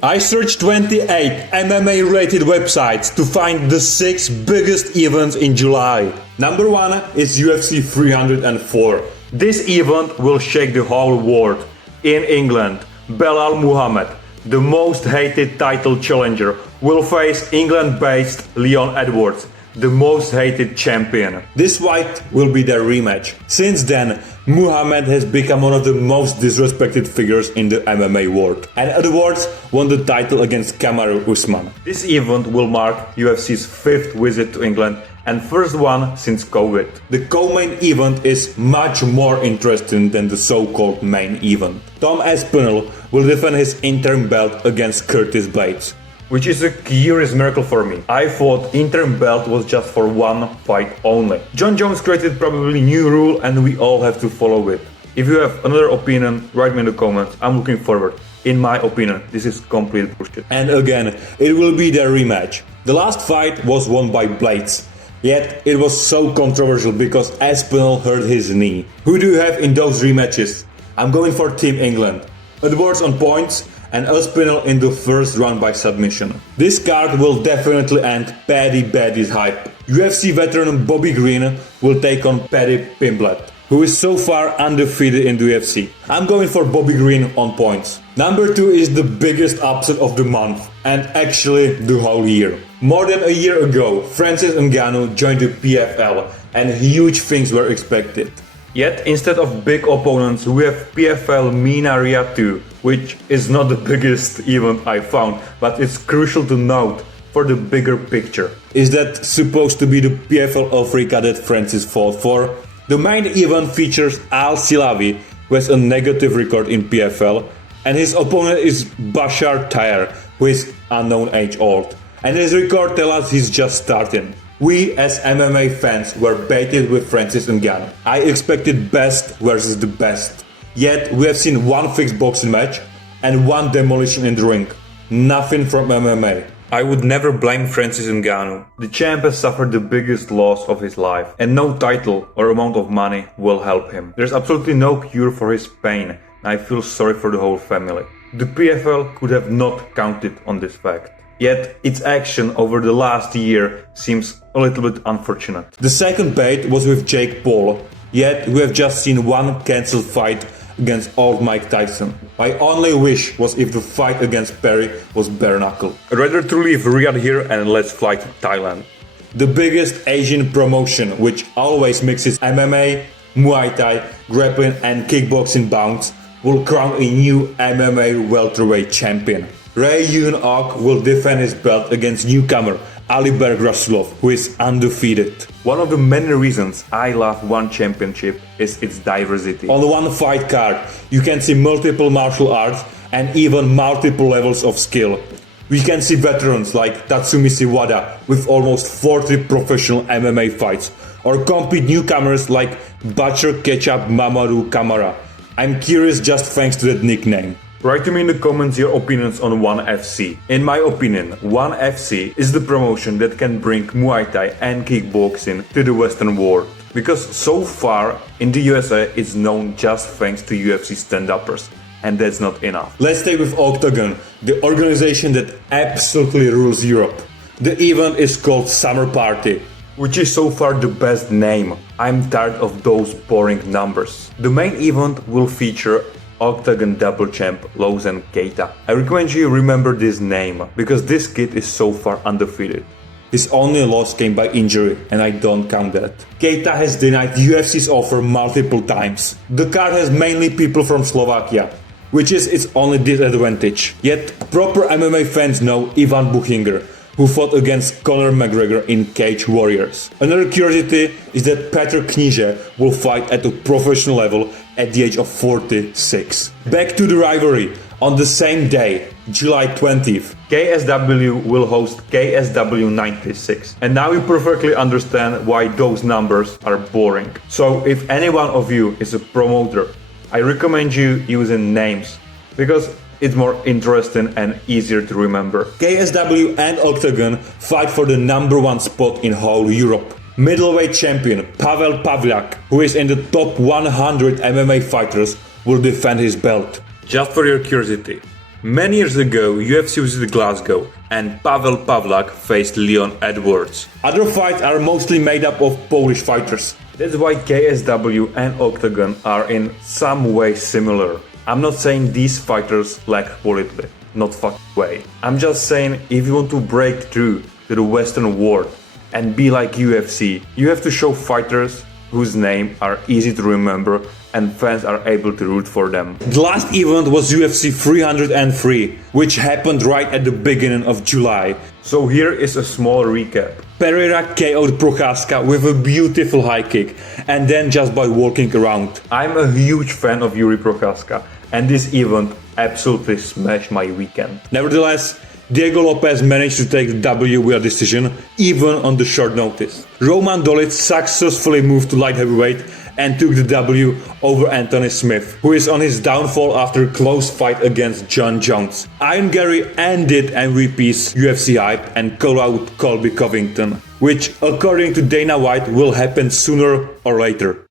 I searched 28 MMA rated websites to find the 6 biggest events in July. Number 1 is UFC 304. This event will shake the whole world. In England, Belal Muhammad, the most hated title challenger, will face England-based Leon Edwards, the most hated champion. This fight will be their rematch. Since then, Muhammad has become one of the most disrespected figures in the MMA world, and Edwards won the title against Kamaru Usman. This event will mark UFC's 5th visit to England and first one since COVID. The co-main event is much more interesting than the so-called main event. Tom Aspinall will defend his interim belt against Curtis Blades, which is a curious miracle for me. I thought interim belt was just for one fight only. John Jones created probably new rule and we all have to follow it. If you have another opinion, write me in the comments. I'm looking forward. In my opinion, this is complete bullshit. And again, it will be their rematch. The last fight was won by Blades. Yet it was so controversial because Aspinall hurt his knee. Who do you have in those rematches? I'm going for Team England. Edwards on points and Aspinall in the first round by submission. This card will definitely end Paddy Baddy's hype. UFC veteran Bobby Green will take on Paddy Pimblett, who is so far undefeated in the UFC. I'm going for Bobby Green on points. Number 2 is the biggest upset of the month, and actually the whole year. More than a year ago, Francis Ngannou joined the PFL, and huge things were expected. Yet, instead of big opponents, we have PFL Mina Riyatu, which is not the biggest event I found, but it's crucial to note for the bigger picture. Is that supposed to be the PFL Africa that Francis fought for? The main event features Al Silavi, who has a negative record in PFL, and his opponent is Bashar Taher, who is unknown age old. And his record tells us he's just starting. We as MMA fans were baited with Francis Ngannou. I expected best versus the best. Yet we have seen one fixed boxing match and one demolition in the ring. Nothing from MMA. I would never blame Francis Ngannou. The champ has suffered the biggest loss of his life, and no title or amount of money will help him. There's absolutely no cure for his pain, and I feel sorry for the whole family. The PFL could have not counted on this fact. Yet its action over the last year seems a little bit unfortunate. The second bait was with Jake Paul, yet we have just seen one cancelled fight against old Mike Tyson. My only wish was if the fight against Perry was bare knuckle. I'd rather to leave Riyadh here and let's fly to Thailand. The biggest Asian promotion, which always mixes MMA, Muay Thai, grappling and kickboxing bouts, will crown a new MMA welterweight champion. Ray Yoon-ok will defend his belt against newcomer Aliberg Rasulov, who is undefeated. One of the many reasons I love One Championship is its diversity. On one fight card, you can see multiple martial arts and even multiple levels of skill. We can see veterans like Tatsumisi Wada with almost 40 professional MMA fights, or compete newcomers like Butcher Ketchup Mamadou Kamara. I'm curious just thanks to that nickname. Write to me in the comments your opinions on ONE FC. In my opinion, ONE FC is the promotion that can bring Muay Thai and kickboxing to the Western world. Because so far in the USA it's known just thanks to UFC stand-uppers. And that's not enough. Let's stay with Octagon, the organization that absolutely rules Europe. The event is called Summer Party, which is so far the best name. I'm tired of those boring numbers. The main event will feature Octagon double champ Lawson Keita. I recommend you remember this name, because this kid is so far undefeated. His only loss came by injury, and I don't count that. Keita has denied UFC's offer multiple times. The card has mainly people from Slovakia, which is its only disadvantage. Yet proper MMA fans know Ivan Buchinger, who fought against Conor McGregor in Cage Warriors. Another curiosity is that Petr Kniže will fight at a professional level at the age of 46. Back to the rivalry. On the same day, July 20th, KSW will host KSW 96. And now you perfectly understand why those numbers are boring. So if any one of you is a promoter, I recommend you using names, because it's more interesting and easier to remember. KSW and Octagon fight for the #1 spot in whole Europe. Middleweight champion Pavel Pavliak, who is in the top 100 MMA fighters, will defend his belt. Just for your curiosity, Many years ago, UFC visited Glasgow and Pavel Pawlak faced Leon Edwards. Other fights are mostly made up of Polish fighters. That's why KSW and Octagon are in some way similar. I'm not saying these fighters lack quality, not fucking way. I'm just saying if you want to break through to the Western world and be like UFC, you have to show fighters whose names are easy to remember and fans are able to root for them. The last event was UFC 303, which happened right at the beginning of July. So here is a small recap. Pereira KO'd Procházka with a beautiful high kick and then just by walking around. I'm a huge fan of Yuri Procházka and this event absolutely smashed my weekend. Nevertheless, Diego Lopez managed to take the W via decision, even on the short notice. Roman Dolidze successfully moved to light heavyweight and took the W over Anthony Smith, who is on his downfall after a close fight against John Jones. Iron Gary ended MVP's UFC hype and called out Colby Covington, which according to Dana White will happen sooner or later.